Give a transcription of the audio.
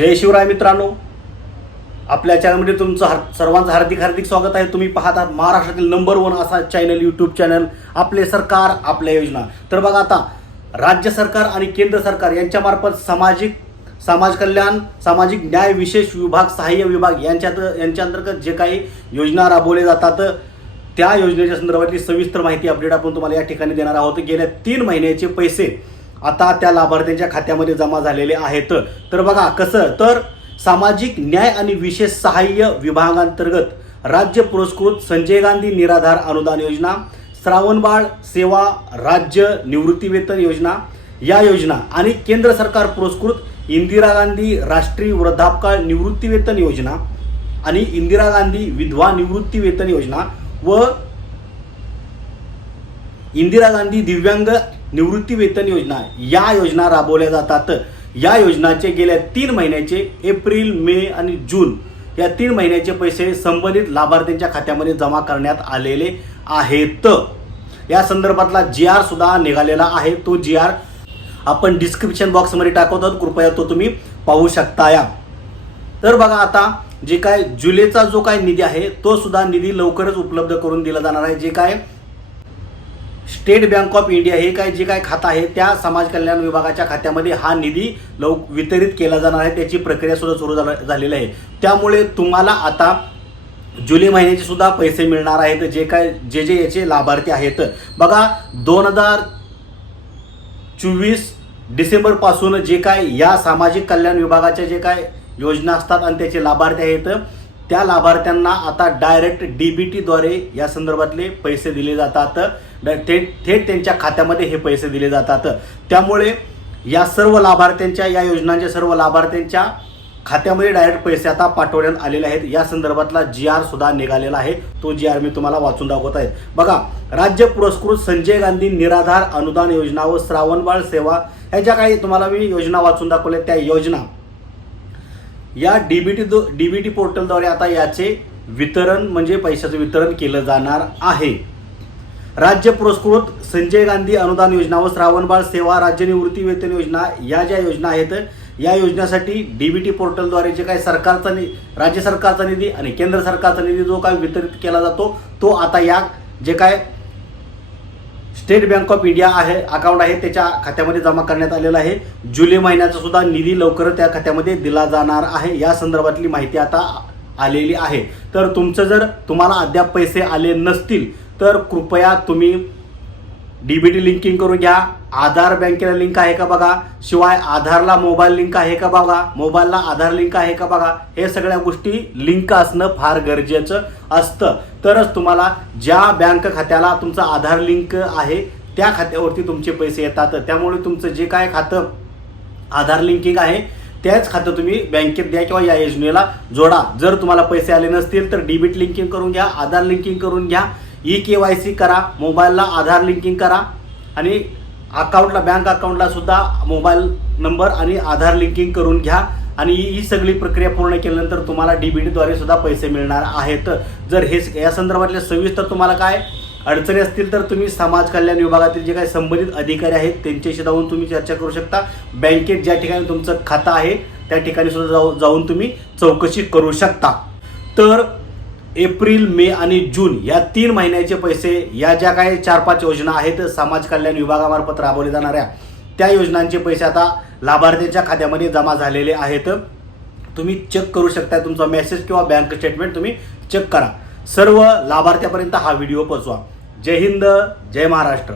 जय शिवराय मित्रांनो. आपल्या चॅनलमध्ये तुमचं हार सर्वांचं हार्दिक हार्दिक स्वागत आहे. तुम्ही पाहत आहात महाराष्ट्रातील नंबर वन असा चॅनल यूट्यूब चॅनल आपले सरकार आपल्या योजना. तर बघा आता राज्य सरकार आणि केंद्र सरकार यांच्यामार्फत सामाजिक समाज कल्याण सामाजिक न्याय विशेष विभाग सहाय्य विभाग यांच्यात यांच्या अंतर्गत जे काही योजना राबवले जातात त्या योजनेच्या संदर्भातली सविस्तर माहिती अपडेट आपण तुम्हाला या ठिकाणी देणार आहोत. गेल्या तीन महिन्याचे पैसे आता त्या लाभार्थ्यांच्या खात्यामध्ये जमा झालेले आहेत. तर बघा कसं तर सामाजिक न्याय आणि विशेष सहाय्य विभागांतर्गत राज्य पुरस्कृत संजय गांधी निराधार अनुदान योजना श्रावणबाळ सेवा राज्य निवृत्तीवेतन योजना या योजना आणि केंद्र सरकार पुरस्कृत इंदिरा गांधी राष्ट्रीय वृद्धापकाळ निवृत्तीवेतन योजना आणि इंदिरा गांधी विधवा निवृत्तीवेतन योजना व इंदिरा गांधी दिव्यांग निवृत्ती वेतन योजना या योजना राबवल्या जातात. या योजनाचे गेल्या तीन महिन्याचे एप्रिल मे आणि जून या तीन महिन्याचे पैसे संबंधित लाभार्थ्यांच्या खात्यामध्ये जमा करण्यात आलेले आहेत. या संदर्भातला जी आर सुद्धा निघालेला आहे. तो जी आर आपण डिस्क्रिप्शन बॉक्समध्ये टाकवतात कृपया तो तुम्ही पाहू शकता या. तर बघा आता जे काय जुलैचा जो काय निधी आहे तो सुद्धा निधी लवकरच उपलब्ध करून दिला जाणार आहे. जे काय स्टेट बँक ऑफ इंडिया हे काय जे काय खातं आहे त्या समाज कल्याण विभागाच्या खात्यामध्ये हा निधी लव वितरित केला जाणार आहे. त्याची प्रक्रिया सुद्धा सुरू झाला- झालेली आहे. त्यामुळे तुम्हाला आता जुलै महिन्याचे सुद्धा पैसे मिळणार आहेत. जे काय जे जे याचे लाभार्थी आहेत. बघा दोन हजार चोवीस डिसेंबरपासून जे काय या सामाजिक कल्याण विभागाच्या जे काय योजना असतात आणि त्याचे लाभार्थी आहेत त्या लाभार्थ्यांना आता डायरेक्ट डी बी टीद्वारे या संदर्भातले पैसे दिले जातात. थेट थेट त्यांच्या खात्यामध्ये हे पैसे दिले जातात. त्यामुळे या सर्व लाभार्थ्यांच्या या योजनांच्या सर्व लाभार्थ्यांच्या खात्यामध्ये डायरेक्ट पैसे आता पाठवण्यात आलेले आहेत. या संदर्भातला जी आर सुद्धा निघालेला आहे. तो जी आर मी तुम्हाला वाचून दाखवत आहे. बघा राज्य पुरस्कृत संजय गांधी निराधार अनुदान योजना व श्रावणबाळ सेवा ह्या ज्या काही तुम्हाला मी योजना वाचून दाखवल्या त्या योजना या डीबीटी डीबीटी पोर्टलद्वारे आता याचे वितरण म्हणजे पैशाचं वितरण केलं जाणार आहे. राज्य पुरस्कृत संजय गांधी अनुदान योजना व श्रावणबाळ सेवा राज्य निवृत्ती वेतन योजना या ज्या योजना आहेत या योजनेसाठी डीबीटी पोर्टलद्वारे जे काही सरकारचा नि राज्य सरकारचा निधी आणि केंद्र सरकारचा निधी जो काय वितरित केला जातो तो आता या जे काय स्टेट बँक ऑफ इंडिया आहे अकाउंट आहे त्याच्या खात्यामध्ये जमा करण्यात आलेला आहे. जुलै महिन्याचा सुद्धा निधी लवकरच त्या खात्यामध्ये दिला जाणार आहे. या संदर्भातली माहिती आता आलेली आहे. तर तुमचं जर तुम्हाला अद्याप पैसे आले नसतील तर कृपया तुम्ही डीबीटी लिंकिंग करून घ्या. आधार बँकेला लिंक आहे का बघा? शिवाय आधारला मोबाईल लिंक आहे का बघा? मोबाईलला आधार लिंक आहे का बघा? हे सगळ्या गोष्टी लिंक असणं फार गरजेचं असतं. तरच तुम्हाला ज्या बँक खात्याला तुमचा आधार लिंक आहे त्या खात्यावरती तुमचे पैसे येतात. त्यामुळे तुमचं जे काय खातं आधार लिंकिंग आहे त्याच खातं तुम्ही बँकेत द्या किंवा या योजनेला जोडा. जर तुम्हाला पैसे आले नसतील तर डीबीट लिंकिंग करून घ्या आधार लिंकिंग करून घ्या. ई के वाय सी करा मोबाईलला आधार लिंकिंग करा आणि अकाउंटला बँक अकाउंटला सुद्धा मोबाईल नंबर आणि आधार लिंकिंग करून घ्या. आणि ही सगळी प्रक्रिया पूर्ण केल्यानंतर तुम्हाला डीबीटीद्वारे सुद्धा पैसे मिळणार आहेत. जर हे या संदर्भातले सविस्तर तुम्हाला काय अडचणी असतील तर तुम्ही समाज कल्याण विभागातील जे काही संबंधित अधिकारी आहेत त्यांच्याशी जाऊन तुम्ही चर्चा करू शकता. बँकेत ज्या ठिकाणी तुमचं खातं आहे त्या ठिकाणी सुद्धा जाऊ जाऊन तुम्ही चौकशी करू शकता. तर एप्रिल मे आणि जून या तीन महिन्याचे पैसे या ज्या काही चार पाच योजना आहेत समाज कल्याण विभागामार्फत राबवल्या जाणाऱ्या त्या योजनांचे पैसे आता लाभार्थ्यांच्या खात्यामध्ये जमा झालेले आहेत. तुम्ही चेक करू शकता तुमचा मेसेज किंवा बँक स्टेटमेंट तुम्ही चेक करा. सर्व लाभार्थ्यापर्यंत हा व्हिडिओ पोचवा जय हिंद जय महाराष्ट्र.